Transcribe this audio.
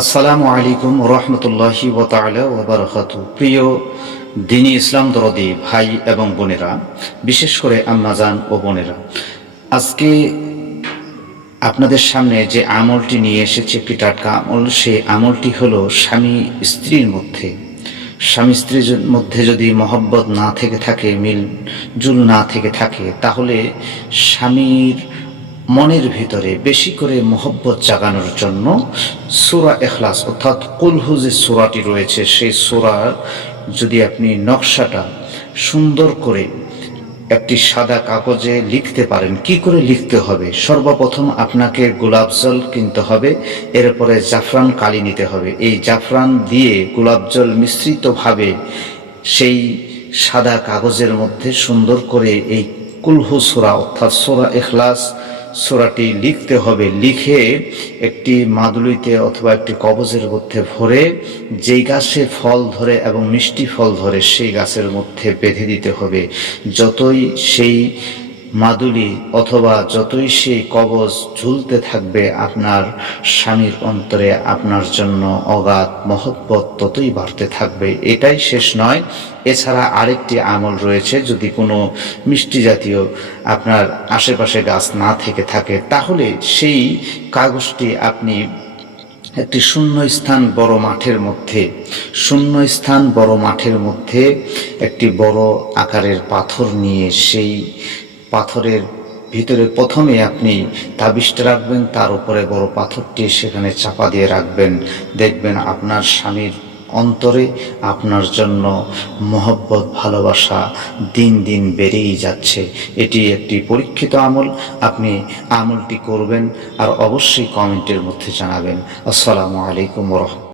আসসালামু আলাইকুম রহমতুল্লাহি ওয়া তাআলা ওয়া বারাকাতুহু। প্রিয় দ্বীনি ইসলাম দরদি ভাই এবং বোনেরা, বিশেষ করে আম্মাজান ও বোনেরা, আজকে আপনাদের সামনে যে আমলটি নিয়ে এসেছে একটি টাটকা আমল। সেই আমলটি হলো স্বামী স্ত্রীর মধ্যে, স্বামী স্ত্রীর মধ্যে যদি মহব্বত না থেকে থাকে, মিলজুল না থেকে থাকে, তাহলে স্বামীর মনের ভিতরে বেশি করে মহব্বত জাগানোর জন্য সূরা ইখলাস অর্থাৎ কুল হু যে সূরাটি রয়েছে, সেই সূরার যদি আপনি নকশাটা সুন্দর করে একটি সাদা কাগজে লিখতে পারেন। কি করে লিখতে হবে? সর্বপ্রথম আপনাকে গোলাপ জল কিনতে হবে, এরপরে জাফরান কালি নিতে হবে। এই জাফরান দিয়ে গোলাপ জল মিশ্রিতভাবে সেই সাদা কাগজের মধ্যে সুন্দর করে এই কুলহু সূরা অর্থাৎ সূরা ইখলাস সূরাটি লিখতে হবে। লিখে একটি মাদুলিতে অথবা একটি কবজের মধ্যে ভরে যেই গাছে ফল ধরে এবং মিষ্টি ফল ধরে সেই গাছের মধ্যে বেঁধে দিতে হবে। যতই সেই মাদুলি অথবা যতই সেই কবজ ঝুলতে থাকবে, আপনার স্বামীর অন্তরে আপনার জন্য অগাধ মহব্বত ততই বাড়তে থাকবে। এটাই শেষ নয়, এছাড়া আরেকটি আমল রয়েছে। যদি কোনো মিষ্টি জাতীয় আপনার আশেপাশে গাছ না থেকে থাকে, তাহলে সেই কাগজটি আপনি একটি শূন্য স্থান বড় মাঠের মধ্যে একটি বড় আকারের পাথর নিয়ে সেই পাথরের ভিতরে প্রথমে আপনি তাবিজটা রাখবেন, তার উপরে বড় পাথরটি সেখানে চাপা দিয়ে রাখবেন। দেখবেন আপনার স্বামীর অন্তরে আপনার জন্য মহব্বত ভালোবাসা দিন দিন বেড়েই যাচ্ছে। এটি একটি পরীক্ষিত আমল। আপনি আমলটি করবেন আর অবশ্যই কমেন্টের মধ্যে জানাবেন। আসসালামু আলাইকুম ওয়া রাহমাতুল্লাহ।